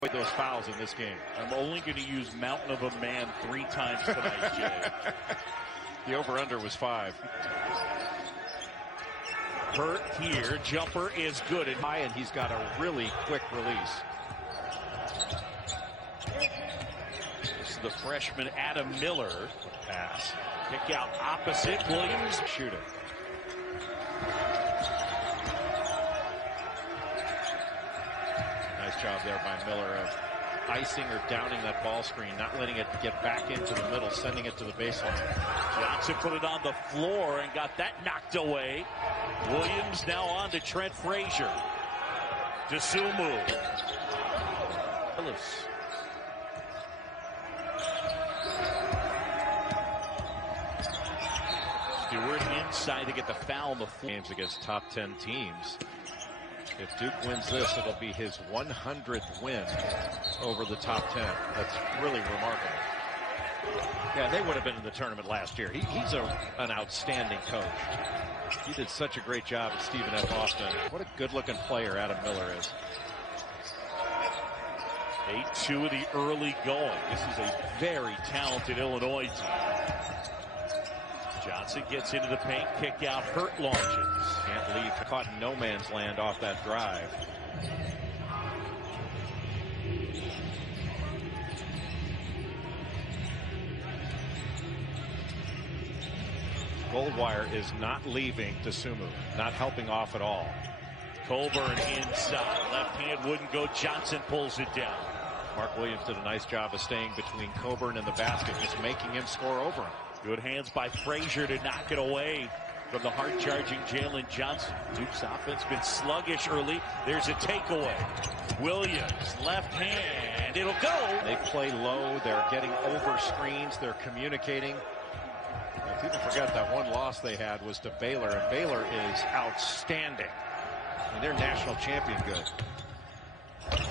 Those fouls in this game. I'm only going to use mountain of a man 3 times tonight, Jay. The over-under was 5. Hurt here. Jumper is good. And he's got a really quick release. This is the freshman Adam Miller. Pass. Kick out opposite. Williams. Shoot it. Nice job there by Miller of icing or downing that ball screen, not letting it get back into the middle, sending it to the baseline. Johnson put it on the floor and got that knocked away. Williams now on to Trent Frazier. Dosunmu. Steward inside to get the foul on the floor. Games against top 10 teams. If Duke wins this, it'll be his 100th win over the top 10. That's really remarkable. Yeah, they would have been in the tournament last year. He's an outstanding coach. He did such a great job at Stephen F. Austin. What a good-looking player Adam Miller is. 8-2 of the early going. This is a very talented Illinois team. Johnson gets into the paint, kick out, Hurt launches. Can't leave, caught in no man's land off that drive. Goldwire is not leaving Dosunmu, not helping off at all. Colburn inside, left hand wouldn't go, Johnson pulls it down. Mark Williams did a nice job of staying between Coburn and the basket, just making him score over him. Good hands by Frazier to knock it away from the hard-charging Jalen Johnson. Duke's offense been sluggish early. There's a takeaway. Williams, left hand, it'll go. They play low, they're getting over screens, they're communicating. People forget that one loss they had was to Baylor, and Baylor is outstanding. I mean, they're national champion good.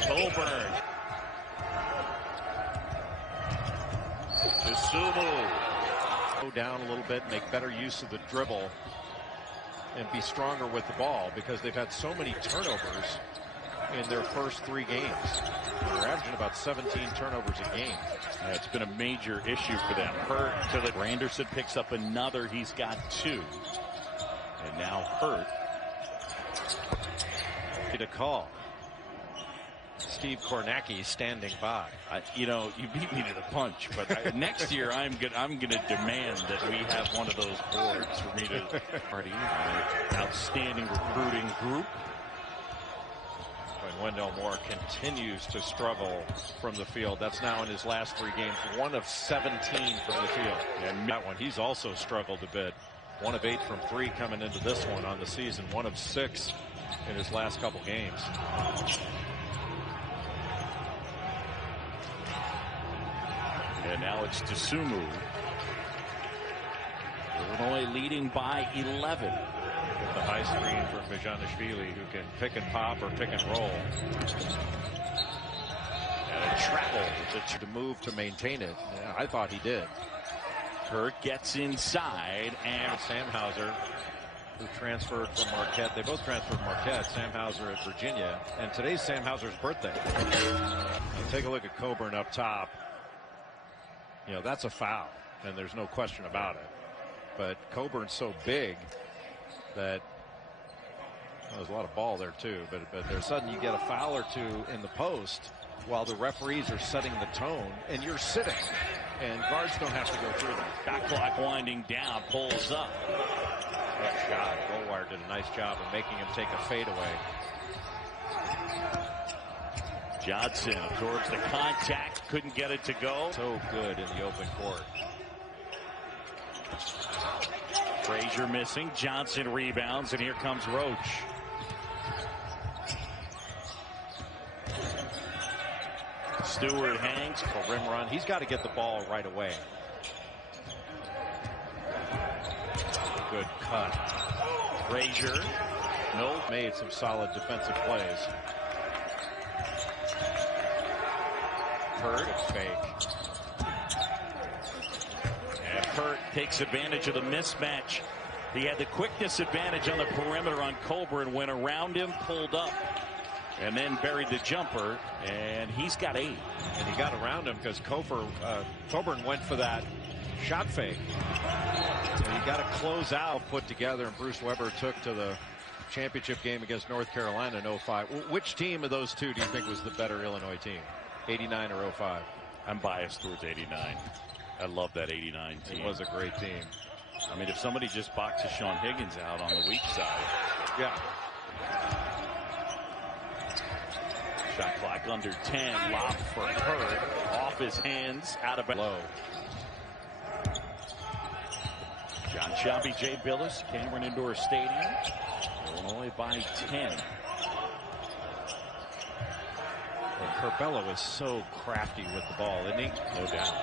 Colburn. Dosunmu. Go down a little bit, make better use of the dribble, and be stronger with the ball because they've had so many turnovers in their first 3 games. They're averaging about 17 turnovers a game. It's been a major issue for them. Hurt to the Anderson picks up another. He's got 2. And now Hurt. Get a call. Steve Kornacki standing by. You beat me to the punch, but next year I'm gonna demand that we have one of those boards for me to party. Outstanding recruiting group. And Wendell Moore continues to struggle from the field. That's now in his last 3 games, 1 of 17 from the field. And that one, he's also struggled a bit. 1 of 8 from 3 coming into this one on the season. 1 of 6 in his last couple games. And now it's Dosunmu. Illinois leading by 11. With the high screen from Bijanishvili, who can pick and pop or pick and roll. And a travel to move to maintain it. Yeah, I thought he did. Hurt gets inside, and Sam Hauser, who transferred from Marquette. They both transferred from Marquette. Sam Hauser at Virginia. And today's Sam Hauser's birthday. Now take a look at Coburn up top. That's a foul, and there's no question about it. But Coburn's so big that there's a lot of ball there too. But there's sudden you get a foul or 2 in the post while the referees are setting the tone, and you're sitting, and guards don't have to go through that. Shot clock winding down, pulls up. Good shot. Goldwire did a nice job of making him take a fadeaway. Johnson absorbs the contact, couldn't get it to go. So good in the open court. Frazier missing, Johnson rebounds, and here comes Roach. Steward hangs. A rim run. He's got to get the ball right away. Good cut. Frazier. No. Made some solid defensive plays. Hurt. It's fake. And Hurt takes advantage of the mismatch. He had the quickness advantage on the perimeter on Colburn, went around him, pulled up. And then buried the jumper, and he's got 8. And he got around him because Coburn went for that shot fake. So you got to close out, put together, and Bruce Weber took to the championship game against North Carolina in 05. Which team of those two do you think was the better Illinois team, 89 or 05? I'm biased towards 89. I love that 89 team. It was a great team. I mean, if somebody just boxes Sean Higgins out on the weak side. Yeah. Shot clock under 10. Lob for Hurd. Off his hands. Out of low. John Shelby, Jay Billis, Cameron Indoor Stadium. Illinois by 10. Well, Curbelo is so crafty with the ball, isn't he? No doubt.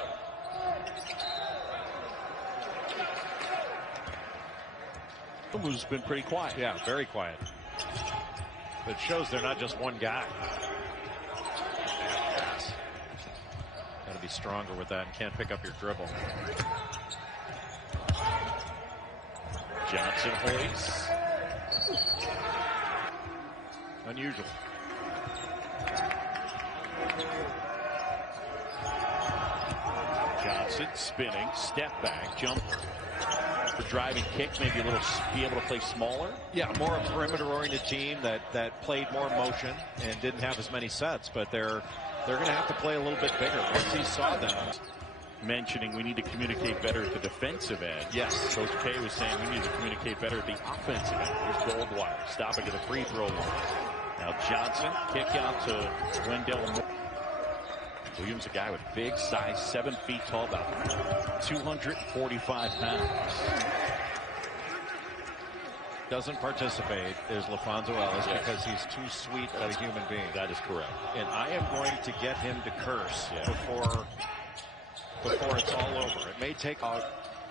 Who's been pretty quiet. Yeah, very quiet. But it shows they're not just one guy. Got to be stronger with that and can't pick up your dribble. Johnson hoists. Unusual. Johnson spinning, step back, jumper. For driving kick, maybe a little be able to play smaller. Yeah, more a perimeter-oriented team that played more motion and didn't have as many sets, but they're going to have to play a little bit bigger. Once he saw that, mentioning we need to communicate better at the defensive end. Yes, Coach K was saying we need to communicate better at the offensive end. Here's Goldwire stopping at the free throw line. Now Johnson kick out to Wendell Moore. Williams, a guy with big size, 7 feet tall, about 245 pounds. Doesn't participate is LaFonso Ellis because he's too sweet of a human being. That is correct. And I am going to get him to curse before it's all over. It may take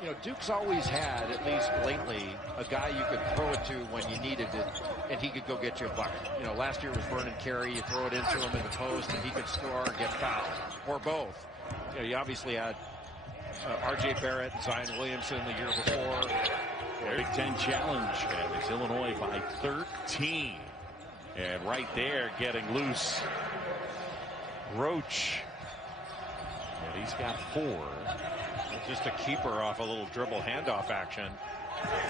you know, Duke's always had, at least lately, a guy you could throw it to when you needed it, and he could go get you a bucket. You know, last year was Vernon Carey. You throw it into him in the post, and he could score or get fouled, or both. You know, you obviously had R.J. Barrett and Zion Williamson the year before. Big Ten challenge, and it's Illinois by 13. And right there, getting loose, Roach. And he's got 4. Just a keeper off a little dribble handoff action.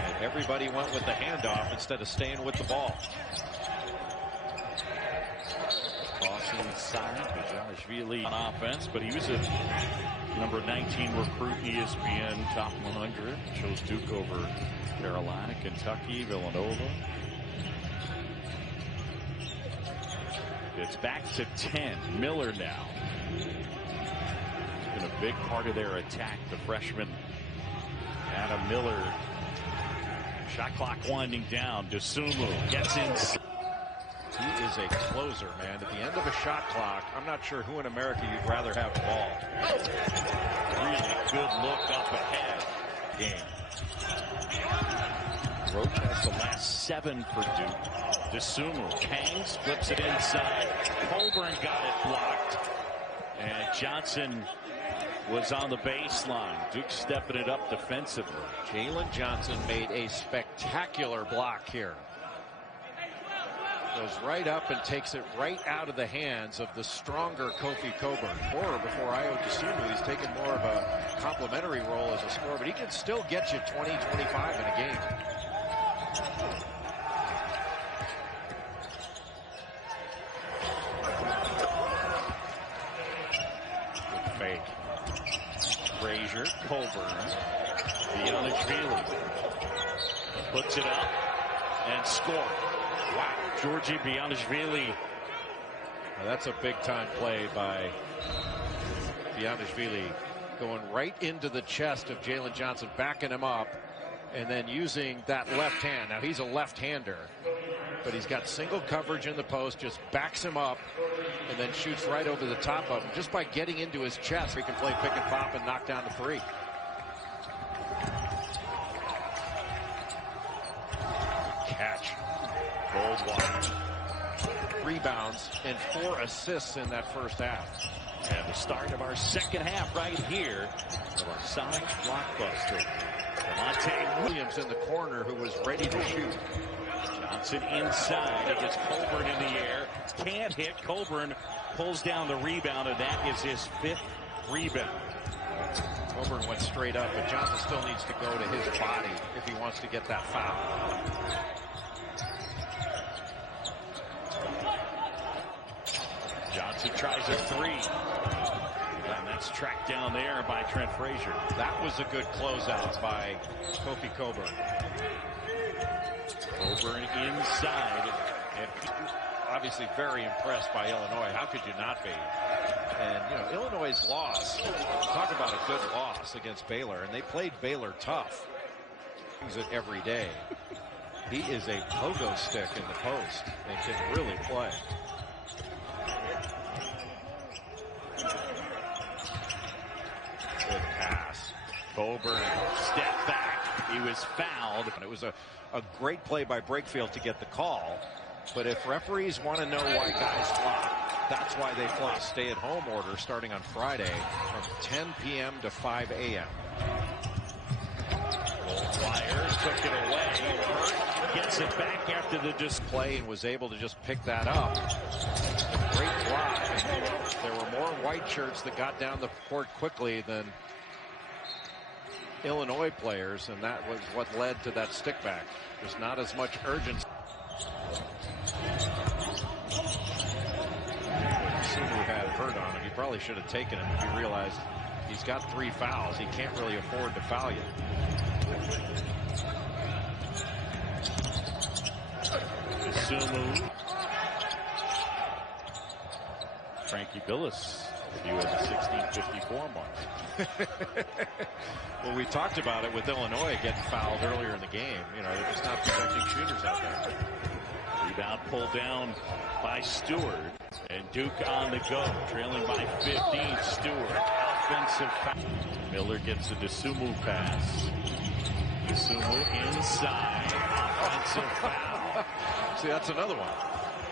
And everybody went with the handoff instead of staying with the ball. Crossing inside, Bajanishvili on offense, but he was a number 19 recruit, ESPN top 100. Chose Duke over Carolina, Kentucky, Villanova. It's back to 10. Miller now. Been a big part of their attack, the freshman Adam Miller. Shot clock winding down. Dosunmu gets in. He is a closer, man. At the end of a shot clock, I'm not sure who in America you'd rather have the ball. Really good look up ahead. Game. Roach has the last 7 for Duke. Dosunmu hangs, flips it inside. Colburn got it blocked. And Johnson was on the baseline. Duke stepping it up defensively. Jalen Johnson made a spectacular block here. Goes right up and takes it right out of the hands of the stronger Kofi Coburn. Or before Ayo Dosunmu, he's taken more of a complimentary role as a scorer, but he can still get you 20, 25 in a game. Good fake. Frazier, Colburn, Bianishvili puts it up and scores. Wow, Georgi Bianishvili. Now that's a big-time play by Bianishvili, going right into the chest of Jalen Johnson, backing him up, and then using that left hand. Now he's a left-hander, but he's got single coverage in the post, just backs him up, and then shoots right over the top of him. Just by getting into his chest, he can play pick and pop and knock down the 3. Catch. Goldwire. Rebounds and 4 assists in that first half. And the start of our second half right here of our Sonic Blockbuster. Williams in the corner who was ready to shoot. Johnson inside. It gets Coburn in the air. Can't hit. Coburn pulls down the rebound, and that is his 5th rebound. Coburn went straight up, but Johnson still needs to go to his body if he wants to get that foul. Johnson tries a 3. And that's tracked down there by Trent Frazier. That was a good closeout by Kofi Coburn. Coburn inside. And obviously very impressed by Illinois. How could you not be? And, you know, Illinois' loss, talk about a good loss against Baylor, and they played Baylor tough. Use it every day. He is a pogo stick in the post and can really play. Good pass. Coburn, step back. He was fouled. It was a great play by Brakefield to get the call. But if referees want to know why guys flop, that's why they flop. Stay-at-home order starting on Friday from 10 p.m. to 5 a.m. Flyers took it away. Hurt gets it back after the display and was able to just pick that up. Great block. There were more white shirts that got down the court quickly than Illinois players, and that was what led to that stick back. There's not as much urgency. Dosunmu had hurt on him. He probably should have taken him if he realized he's got 3 fouls. He can't really afford to foul you. Dosunmu. Frankie Billis with you at the 16:54 mark. Well, we talked about it with Illinois getting fouled earlier in the game. You know, they're just not protecting shooters out there. Rebound pulled down by Steward. And Duke on the go, trailing by 15. Steward, offensive foul. Miller gets a Dosunmu pass. Dosunmu inside, offensive foul. See, that's another one.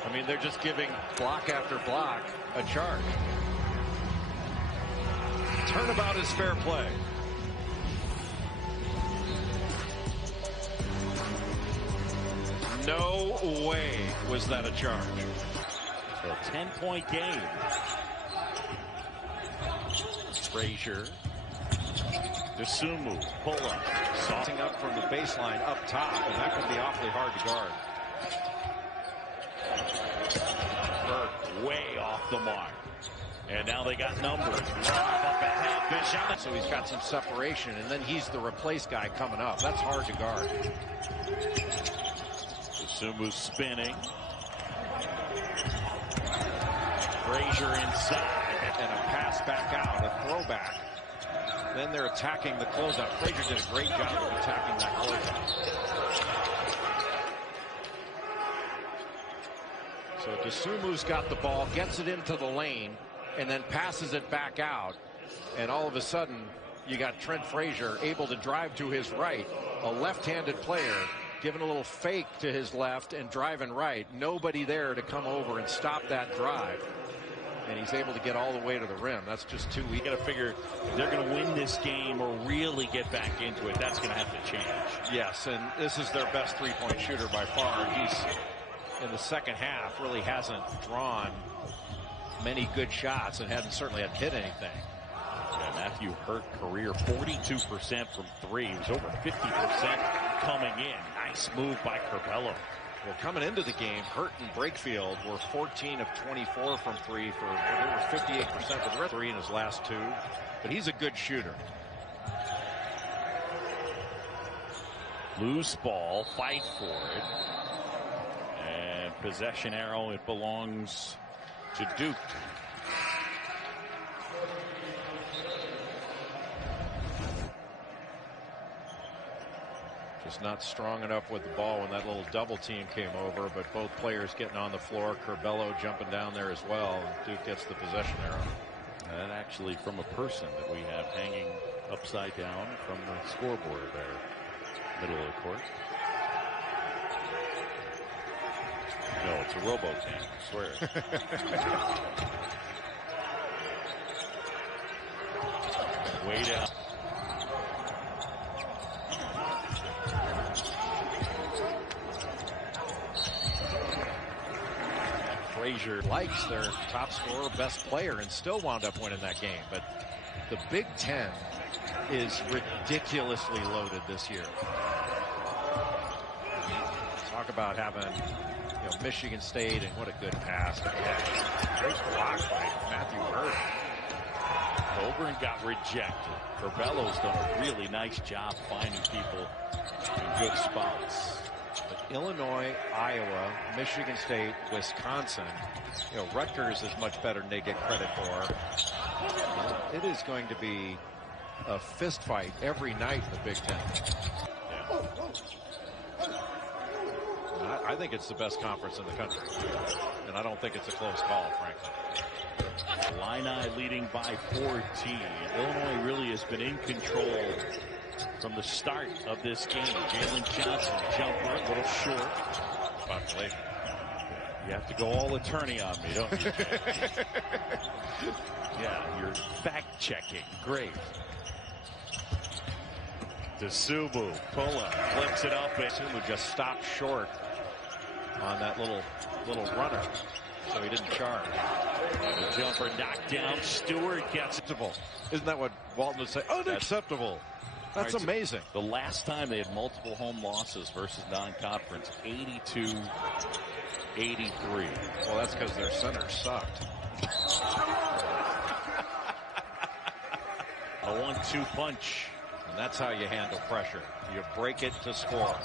I mean, they're just giving block after block a charge. Turnabout is fair play. No way was that a charge. So a 10-point game. Frazier. Dosunmu, pull up. Saucing up from the baseline up top, and that could be awfully hard to guard. Burke way off the mark. And now they got numbers. Up ahead. So he's got some separation, and then he's the replace guy coming up. That's hard to guard. Dosunmu spinning. Frazier inside. And a pass back out, a throwback. Then they're attacking the closeout. Frazier did a great job of attacking that closeout. So Dosunmu's got the ball, gets it into the lane, and then passes it back out. And all of a sudden, you got Trent Frazier able to drive to his right, a left-handed player, giving a little fake to his left and driving right. Nobody there to come over and stop that drive. And he's able to get all the way to the rim. That's just too weak. You got to figure if they're going to win this game or really get back into it, that's going to have to change. Yes, and this is their best three-point shooter by far. He's in the second half really hasn't drawn many good shots and certainly hadn't hit anything. Yeah, Matthew Hurt career 42% from 3. He was over 50% coming in. Nice move by Curbelo. Well, coming into the game, Hurt and Brakefield were 14 of 24 from 3 for over 58% of the 3 in his last 2. But he's a good shooter. Loose ball, fight for it. And possession arrow, it belongs to Duke. Just not strong enough with the ball when that little double team came over, but both players getting on the floor. Curbelo jumping down there as well. And Duke gets the possession arrow. And actually from a person that we have hanging upside down from the scoreboard there, middle of the court. No, it's a robo-cam, I swear. Way down. Frazier likes their top scorer, best player, and still wound up winning that game. But the Big Ten is ridiculously loaded this year. Talk about having, Michigan State, and what a good pass. Great block by Matthew Hurt. Coburn got rejected. Corbello's done a really nice job finding people in good spots. But Illinois, Iowa, Michigan State, Wisconsin, Rutgers is much better than they get credit for. It is going to be a fist fight every night in the Big Ten. Yeah. I think it's the best conference in the country, and I don't think it's a close call, frankly. Illini leading by 14. Illinois really has been in control from the start of this game. Jalen Johnson, jumper, a little short. Population. You have to go all attorney on me, don't you, Jay? Yeah, you're fact-checking. Great. Dosunmu, pull-up, flips it up. Dosunmu just stopped short on that little runner, so he didn't charge. The jumper knocked down. Steward gets it. Isn't that what Walton would say? Unacceptable. That's right, amazing. The last time they had multiple home losses versus non-conference, 82-83. Well, that's because their center sucked. A 1-2 punch. And that's how you handle pressure. You break it to score.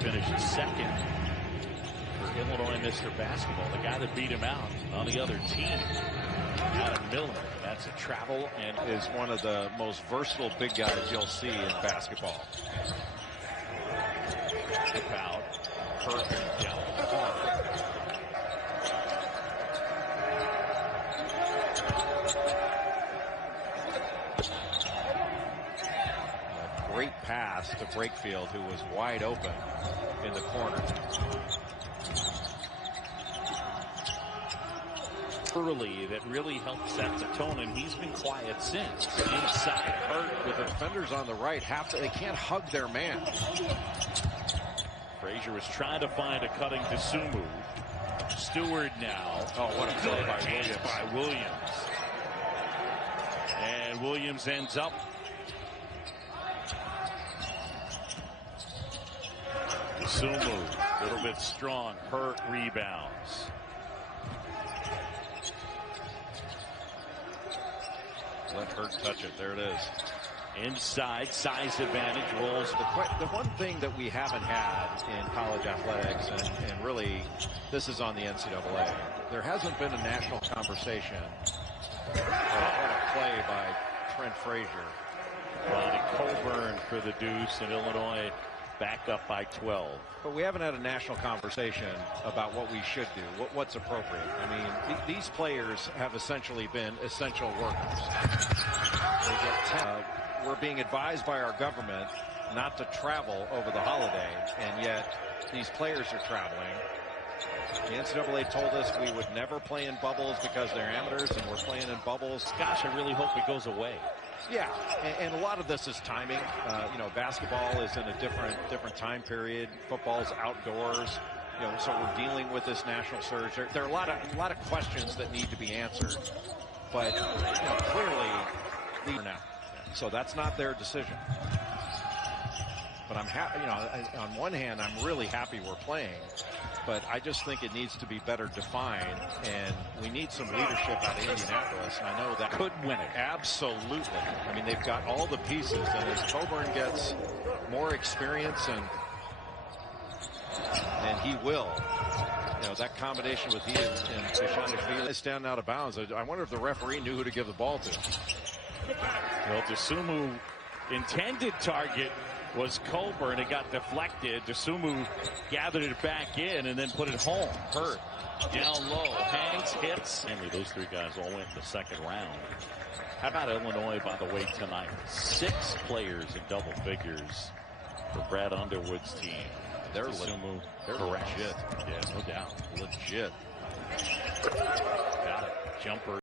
Finishes second for Illinois Mr. Basketball. The guy that beat him out on the other team, Adam Miller. That's a travel and is one of the most versatile big guys you'll see in basketball. Out. Perfect down hard. A great pass to Brakefield, who was wide open in the corner. Early that really helped set the tone, and he's been quiet since. Inside Hurt with the defenders on the right, they can't hug their man. Frazier was trying to find a cutting Dosunmu. Steward now. Oh, what a play by Williams. And Williams ends up. Dosunmu, a little bit strong. Hurt rebounds. Let Hurt touch it. There it is. Inside, size advantage, rolls. The one thing that we haven't had in college athletics, and really this is on the NCAA, there hasn't been a national conversation. What a play by Trent Frazier. Ronnie Coburn for the deuce, and Illinois back up by 12. But we haven't had a national conversation about what we should do, what's appropriate. I mean, these players have essentially been essential workers. They get we're being advised by our government not to travel over the holiday, and yet these players are traveling. The NCAA told us we would never play in bubbles because they're amateurs, and we're playing in bubbles. Gosh, I really hope it goes away. Yeah, and a lot of this is timing. Basketball is in a different time period. Football's outdoors. So we're dealing with this national surge. There are a lot of questions that need to be answered, but clearly now. So that's not their decision. But I'm happy. On one hand, I'm really happy we're playing, but I just think it needs to be better defined, and we need some leadership out of Indianapolis. And I know that could win it. Absolutely. I mean, they've got all the pieces, and as Coburn gets more experience, and he will. That combination with he and Kashani is down out of bounds. I wonder if the referee knew who to give the ball to. Well, Dosunmu intended target was Coburn. It got deflected. Dosunmu gathered it back in and then put it home. Hurt down low, hangs, hits. And those three guys all went in the second round. How about Illinois, by the way, tonight? 6 players in double figures for Brad Underwood's team. They're Dosunmu, they're legit. Yeah, no doubt. Legit. Got it. Jumper.